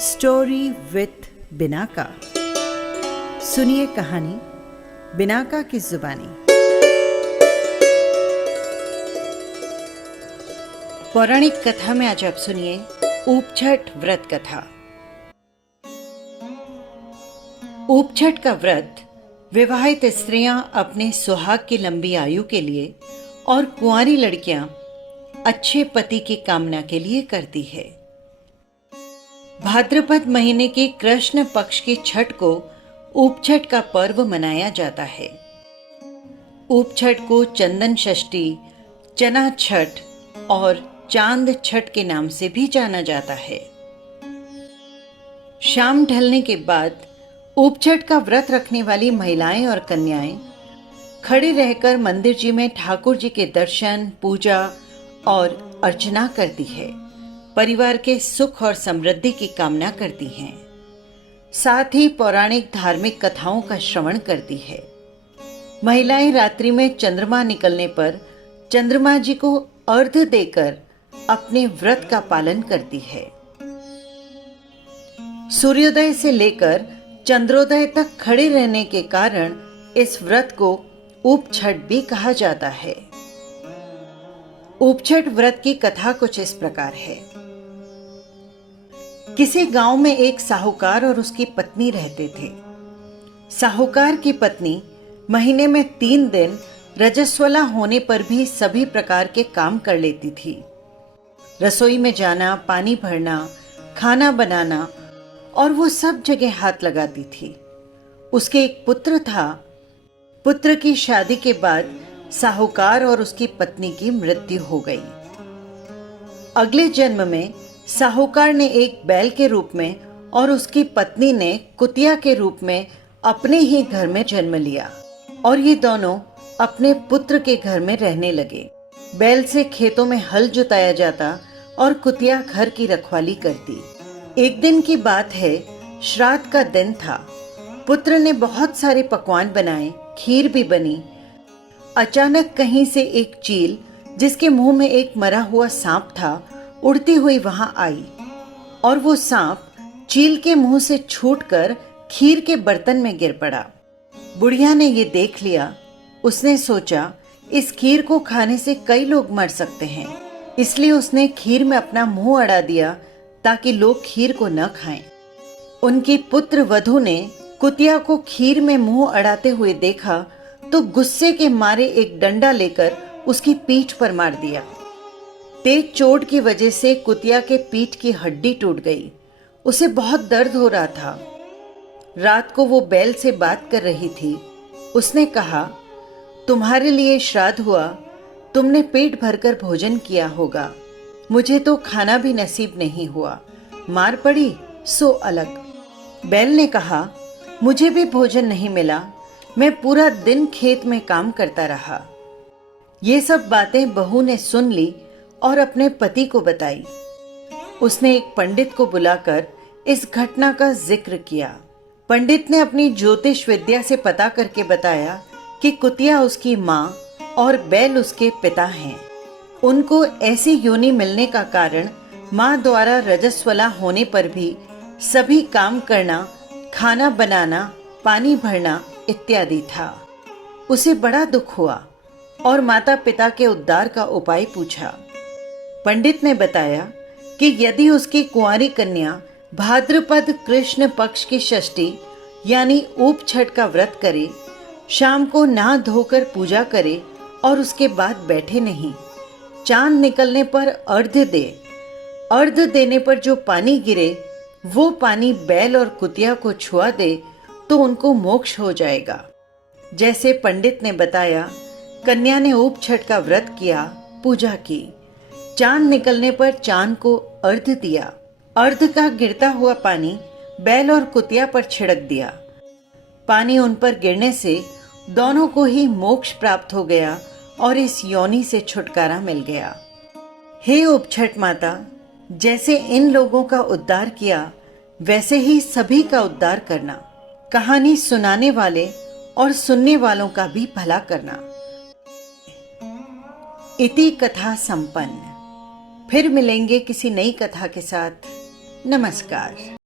Story with Binaca. सुनिए कहानी Binaca की जुबानी। पौराणिक कथा में आज आप सुनिए ऊपछठ व्रत कथा। ऊपछठ का व्रत विवाहित स्त्रियां अपने सुहाग की लंबी आयु के लिए और कुंवारी लड़कियां अच्छे पति की कामना के लिए करती है। भाद्रपद महीने के कृष्ण पक्ष की छठ को ऊपछठ का पर्व मनाया जाता है। ऊपछठ को चंदन षष्ठी, चना छठ और चांद छठ के नाम से भी जाना जाता है। शाम ढलने के बाद ऊपछठ का व्रत रखने वाली महिलाएं और कन्याएं खड़े रहकर मंदिर जी में ठाकुर जी के दर्शन, पूजा और अर्चना करती है। परिवार के सुख और समृद्धि की कामना करती हैं। साथ ही पौराणिक धार्मिक कथाओं का श्रवण करती है। महिलाएं रात्रि में चंद्रमा निकलने पर चंद्रमा जी को अर्घ्य देकर अपने व्रत का पालन करती है। सूर्योदय से लेकर चंद्रोदय तक खड़े रहने के कारण इस व्रत को ऊपछठ भी कहा जाता है। ऊपछठ व्रत की कथा कुछ इस प्रकार है। किसी गांव में एक साहूकार और उसकी पत्नी रहते थे। साहूकार की पत्नी महीने में 3 दिन रजस्वला होने पर भी सभी प्रकार के काम कर लेती थी। रसोई में जाना, पानी भरना, खाना बनाना और वो सब जगह हाथ लगाती थी। उसके एक पुत्र था। पुत्र की शादी के बाद साहूकार और उसकी पत्नी की मृत्यु हो गई। अगले जन्म में साहूकार ने एक बैल के रूप में और उसकी पत्नी ने कुतिया के रूप में अपने ही घर में जन्म लिया और ये दोनों अपने पुत्र के घर में रहने लगे। बैल से खेतों में हल जुताया जाता और कुतिया घर की रखवाली करती। एक दिन की बात है, श्राद्ध का दिन था। पुत्र ने बहुत सारे पकवान बनाए, खीर भी बनी। अचानक कहीं से एक चील, जिसके मुंह में एक मरा हुआ सांप था, उड़ती हुई वहां आई और वो सांप चील के मुंह से छूटकर खीर के बर्तन में गिर पड़ा। बुढ़िया ने ये देख लिया। उसने सोचा इस खीर को खाने से कई लोग मर सकते हैं, इसलिए उसने खीर में अपना मुंह अड़ा दिया ताकि लोग खीर को न खाएं। उनकी पुत्र वधू ने कुतिया को खीर में मुंह अड़ाते हुए देखा तो गुस्से के मारे एक डंडा लेकर उसकी पीठ पर मार दिया। तेज चोट की वजह से कुतिया के पीठ की हड्डी टूट गई। उसे बहुत दर्द हो रहा था। रात को वो बैल से बात कर रही थी। उसने कहा, तुम्हारे लिए श्राद्ध हुआ, तुमने पेट भरकर भोजन किया होगा, मुझे तो खाना भी नसीब नहीं हुआ, मार पड़ी सो अलग। बैल ने कहा, मुझे भी भोजन नहीं मिला, मैं पूरा दिन खेत में काम करता रहा। ये सब बातें बहू ने सुन ली और अपने पति को बताई। उसने एक पंडित को बुलाकर इस घटना का जिक्र किया। पंडित ने अपनी ज्योतिष विद्या से पता करके बताया कि कुतिया उसकी माँ और बैल उसके पिता हैं। उनको ऐसी योनि मिलने का कारण माँ द्वारा रजस्वला होने पर भी सभी काम करना, खाना बनाना, पानी भरना इत्यादि था। उसे बड़ा दुख हुआ और माता पिता के उद्धार का उपाय पूछा। पंडित ने बताया कि यदि उसकी कुंवारी कन्या भाद्रपद कृष्ण पक्ष की षष्ठी यानी ऊपछठ का व्रत करे, शाम को नहा धोकर पूजा करे और उसके बाद बैठे नहीं, चांद निकलने पर अर्घ्य दे, अर्घ्य देने पर जो पानी गिरे वो पानी बैल और कुतिया को छुआ दे तो उनको मोक्ष हो जाएगा। जैसे पंडित ने बताया, कन्या ने ऊपछठ का व्रत किया, पूजा की। चांद निकलने पर चांद को अर्घ्य दिया। अर्घ्य का गिरता हुआ पानी बैल और कुतिया पर छिड़क दिया। पानी उन पर गिरने से दोनों को ही मोक्ष प्राप्त हो गया और इस योनि से छुटकारा मिल गया। हे ऊपछठ माता, जैसे इन लोगों का उद्धार किया वैसे ही सभी का उद्धार करना। कहानी सुनाने वाले और सुनने वालों का भी भला करना। इति कथा संपन्न। फिर मिलेंगे किसी नई कथा के साथ। नमस्कार।